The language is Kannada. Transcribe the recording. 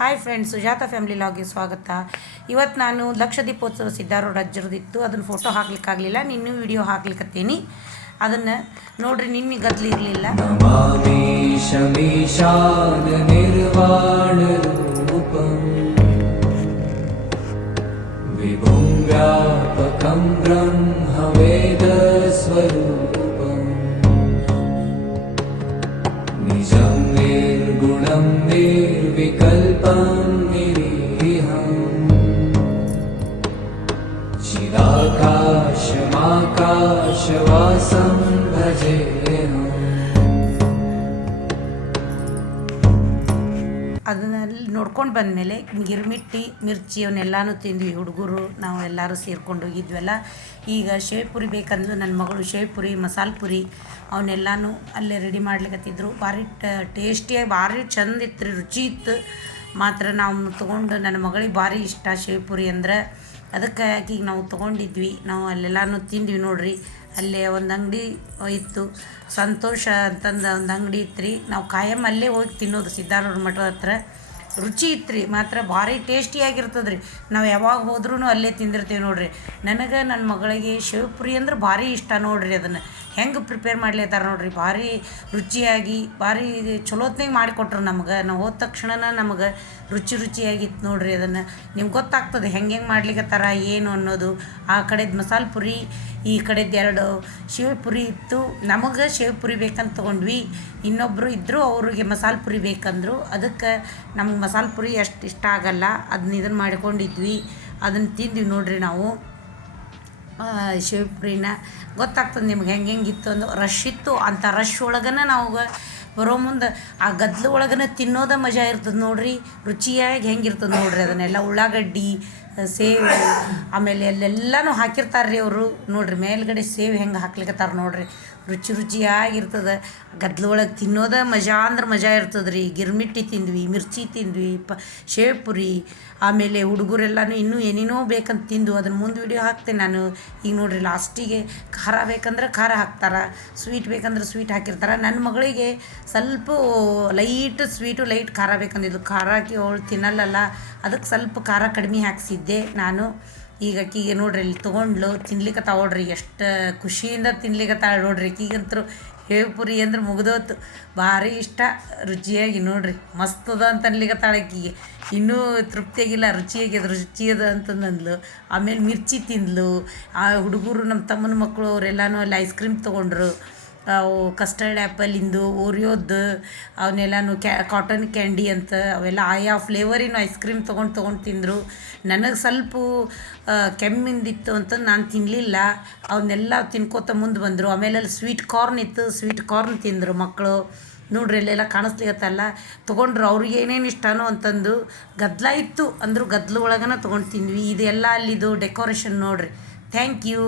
ಹಾಯ್ ಫ್ರೆಂಡ್ಸ್ ಸುಜಾತ ಫ್ಯಾಮಿಲಿ ಲಾಗಿ ಸ್ವಾಗತ. ಇವತ್ತು ನಾನು ಲಕ್ಷ ದೀಪೋತ್ಸವ ಸಿದ್ಧಾರೂಢಜ್ಜರದಿತ್ತು ಅದನ್ನು ಫೋಟೋ ಹಾಕ್ಲಿಕ್ಕಾಗಲಿಲ್ಲ, ನಿನ್ನೂ ವಿಡಿಯೋ ಹಾಕ್ಲಿಕ್ಕತ್ತೀನಿ ಅದನ್ನು ನೋಡ್ರಿ ಹವೇದ ಗದ್ಲಿರಲಿಲ್ಲ ನಿಜಂ ನಿರ್ಗುಣಂ ನಿರ್ವಿಕ व्यापकं ब्रह्मवेदस्वरूपम् निजं निर्गुणं निर्विकल्पं निरीहम् चिदाकाशमाकाशवासं भजेऽहम् ಅದನ್ನಲ್ಲಿ ನೋಡ್ಕೊಂಡು ಬಂದಮೇಲೆ ಗಿರ್ಮಿಟ್ಟಿ ಮಿರ್ಚಿ ಅವನ್ನೆಲ್ಲನೂ ತಿಂದ್ವಿ ಹುಡುಗರು ನಾವು ಎಲ್ಲರೂ ಸೇರ್ಕೊಂಡು ಹೋಗಿದ್ವಲ್ಲ ಈಗ ಶೇವ್ಪುರಿ ಬೇಕಂದ್ಲು ನನ್ನ ಮಗಳು ಶೇವ್ಪುರಿ ಮಸಾಲೆ ಪುರಿ ಅವನ್ನೆಲ್ಲನೂ ಅಲ್ಲೇ ರೆಡಿ ಮಾಡ್ಲಿಕತ್ತಿದ್ರು ಭಾರಿ ಟೇಸ್ಟಿಯಾಗಿ ಭಾರಿ ಚಂದ ಇತ್ತು ರೀ ರುಚಿ ಇತ್ತು ಮಾತ್ರ ನಾವು ತೊಗೊಂಡು ನನ್ನ ಮಗಳಿಗೆ ಭಾರಿ ಇಷ್ಟ ಶಿವಪುರಿ ಅಂದ್ರೆ. ಅದಕ್ಕೆ ಆಕಿಗೆ ನಾವು ತೊಗೊಂಡಿದ್ವಿ. ನಾವು ಅಲ್ಲೆಲ್ಲನೂ ತಿಂದ್ವಿ ನೋಡ್ರಿ. ಅಲ್ಲೇ ಒಂದು ಅಂಗಡಿ ಇತ್ತು. ಸಂತೋಷ ಅಂತಂದು ಒಂದು ಅಂಗಡಿ ಇತ್ತು ನಾವು ಕಾಯಂ ಅಲ್ಲೇ ಹೋಗಿ ತಿನ್ನೋದು ಸಿದ್ಧಾರೂಢ ಮಠದ ಹತ್ರ. ರುಚಿ ಇತ್ತು ರೀ ಮಾತ್ರ ಭಾರಿ ಟೇಸ್ಟಿಯಾಗಿರ್ತದೆ ರೀ ನಾವು ಯಾವಾಗ ಹೋದ್ರೂ ಅಲ್ಲೇ ತಿಂದಿರ್ತೀವಿ ನೋಡ್ರಿ. ನನಗೆ ನನ್ನ ಮಗಳಿಗೆ ಶಿವಪುರಿ ಅಂದ್ರೆ ಭಾರಿ ಇಷ್ಟ ನೋಡ್ರಿ ಅದನ್ನು. ಹೆಂಗೆ ಪ್ರಿಪೇರ್ ಮಾಡ್ಲತ್ತಾರ ನೋಡ್ರಿ? ಭಾರಿ ರುಚಿಯಾಗಿ, ಭಾರಿ ಚಲೋತ್ನಾಗ ಮಾಡಿಕೊಟ್ರು ನಮ್ಗೆ. ನಾವು ಹೋದ ತಕ್ಷಣನೇ ನಮಗೆ ರುಚಿ ರುಚಿಯಾಗಿತ್ತು ನೋಡ್ರಿ ಅದನ್ನು. ನಿಮ್ಗೆ ಗೊತ್ತಾಗ್ತದೆ ಹೆಂಗೆ ಹೆಂಗೆ ಮಾಡ್ಲಿಕ್ಕತ್ತಾರ ಏನು ಅನ್ನೋದು. ಆ ಕಡೆದು ಮಸಾಲೆ ಪುರಿ, ಈ ಕಡೆದು ಎರಡು ಪುರಿ ಇತ್ತು. ನಮಗೆ ಪುರಿ ಬೇಕಂತ ತೊಗೊಂಡ್ವಿ. ಇನ್ನೊಬ್ಬರು ಇದ್ದರು ಅವ್ರಿಗೆ ಮಸಾಲೆ ಪುರಿ ಬೇಕಂದ್ರು. ಅದಕ್ಕೆ ನಮ್ಗೆ ಮಸಾಲೆ ಪುರಿ ಅಷ್ಟು ಇಷ್ಟ ಆಗಲ್ಲ. ಅದನ್ನ ಇದನ್ನು ಮಾಡಿಕೊಂಡಿದ್ವಿ. ಅದನ್ನು ತಿಂದ್ವಿ ನೋಡ್ರಿ ನಾವು. ಶಿವಪುರಿನ ಗೊತ್ತಾಗ್ತದೆ ನಿಮ್ಗೆ ಹೆಂಗೆ ಇತ್ತು ಅಂದು. ರಶ್ ಇತ್ತು. ಅಂಥ ರಶ್ ಒಳಗನ ನಾವು ಬರೋ ಮುಂದೆ ಆ ಗದ್ದಲ ಒಳಗನ ತಿನ್ನೋದ ಮಜಾ ಇರ್ತದೆ ನೋಡ್ರಿ. ರುಚಿಯಾಗಿ ಹೆಂಗಿರ್ತದೆ ನೋಡ್ರಿ ಅದನ್ನೆಲ್ಲ ಉಳ್ಳಾಗಡ್ಡಿ ಸೇವು. ಆಮೇಲೆ ಅಲ್ಲೆಲ್ಲನೂ ಹಾಕಿರ್ತಾರೆ ರೀ ಅವರು. ನೋಡಿರಿ ಮೇಲ್ಗಡೆ ಸೇವೆ ಹೆಂಗೆ ಹಾಕ್ಲಿಕ್ಕತ್ತಾರೆ ನೋಡಿರಿ. ರುಚಿ ರುಚಿಯಾಗಿರ್ತದೆ. ಗದ್ಲೊಳಗೆ ತಿನ್ನೋದ ಮಜಾ ಅಂದ್ರೆ ಮಜಾ ಇರ್ತದೆ ರೀ ಗಿರ್ಮಿಟ್ಟಿ ತಿಂದ್ವಿ, ಮಿರ್ಚಿ ತಿಂದ್ವಿ, ಪ, ಶೇವ್ಪುರಿ, ಆಮೇಲೆ ಹುಡುಗರೆಲ್ಲನೂ ಇನ್ನೂ ಏನೇನೋ ಬೇಕಂತ ತಿಂದು ಅದನ್ನು ಮುಂದೆ ವಿಡಿಯೋ ಹಾಕ್ತೇನೆ ನಾನು. ಈಗ ನೋಡ್ರಿ ಲಾಸ್ಟಿಗೆ ಖಾರ ಬೇಕಂದ್ರೆ ಖಾರ ಹಾಕ್ತಾರೆ. ಸ್ವೀಟ್ ಬೇಕಂದ್ರೆ ಸ್ವೀಟ್ ಹಾಕಿರ್ತಾರೆ. ನನ್ನ ಮಗಳಿಗೆ ಸ್ವಲ್ಪ ಲೈಟ್ ಸ್ವೀಟು ಲೈಟ್ ಖಾರ ಬೇಕಂದಿದ್ದು. ಖಾರ ಹಾಕಿ ಅವಳು ತಿನ್ನಲ್ಲಲ್ಲ. ಅದಕ್ಕೆ ಸ್ವಲ್ಪ ಖಾರ ಕಡಿಮೆ ಹಾಕ್ಸಿದ್ದೆ ನಾನು ಈಗ ಆಕಿಗೆ ನೋಡ್ರಿ ಇಲ್ಲಿ ತೊಗೊಂಡ್ಲು, ತಿನ್ಲಿಕ್ಕೆ ನೋಡ್ರಿ ಎಷ್ಟು ಖುಷಿಯಿಂದ ತಿನ್ಲಿಕ್ಕತ್ತಾಳ ನೋಡ್ರಿ. ಈಗಂತೂ ಹೇಳ್ಪುರಿ ಅಂದ್ರೆ ಮುಗಿದೋತು. ಭಾರಿ ಇಷ್ಟ, ರುಚಿಯಾಗಿ ನೋಡ್ರಿ. ಮಸ್ತ್ ಅದ ಅಂತ ಅನ್ಲಿಕ್ಕೆ ಆಕಿಗೆ ಇನ್ನೂ ತೃಪ್ತಿಯಾಗಿಲ್ಲ ರುಚಿಯಾಗ್ಯದ ರುಚಿ ಅದ ಅಂತಂದಂದ್ಲು ಆಮೇಲೆ ಮಿರ್ಚಿ ತಿಂದ್ಲು. ಆ ಹುಡುಗರು ನಮ್ಮ ತಮ್ಮನ ಮಕ್ಕಳು ಅವರೆಲ್ಲನೂ ಅಲ್ಲಿ ಐಸ್ ಕ್ರೀಮ್ ತೊಗೊಂಡ್ರು. ಅವು ಕಸ್ಟರ್ಡ್ ಆ್ಯಪಲಿಂದು ಓರಿಯೋದ್ದು ಅವನ್ನೆಲ್ಲನೂ ಕ್ಯಾ ಕಾಟನ್ ಕ್ಯಾಂಡಿ ಅಂತ, ಅವೆಲ್ಲ ಆಯಾ ಫ್ಲೇವರಿನ ಐಸ್ ಕ್ರೀಮ್ ತೊಗೊಂಡು ತೊಗೊಂಡು ತಿಂದರು. ನನಗೆ ಸ್ವಲ್ಪ ಕೆಮ್ಮಿಂದಿತ್ತು ಅಂತ ನಾನು ತಿನ್ನಲಿಲ್ಲ ಅವನ್ನೆಲ್ಲ ತಿನ್ಕೋತ ಮುಂದೆ ಬಂದರು. ಆಮೇಲೆ ಅಲ್ಲಿ ಸ್ವೀಟ್ ಕಾರ್ನ್ ಇತ್ತು. ಸ್ವೀಟ್ ಕಾರ್ನ್ ತಿಂದರು ಮಕ್ಕಳು ನೋಡ್ರಿ, ಅಲ್ಲೆಲ್ಲ ಕಾಣಿಸ್ಲಿಕತ್ತಲ್ಲ. ತೊಗೊಂಡ್ರು, ಅವ್ರಿಗೆ ಏನೇನು ಇಷ್ಟನೋ ಅಂತಂದು ಗದ್ದಲ ಇತ್ತು ಅಂದರು ಗದ್ದಲ ಒಳಗನ ತೊಗೊಂಡು ತಿಂದ್ವಿ. ಇದೆಲ್ಲ ಅಲ್ಲಿದು ಡೆಕೋರೇಷನ್ ನೋಡ್ರಿ. Thank you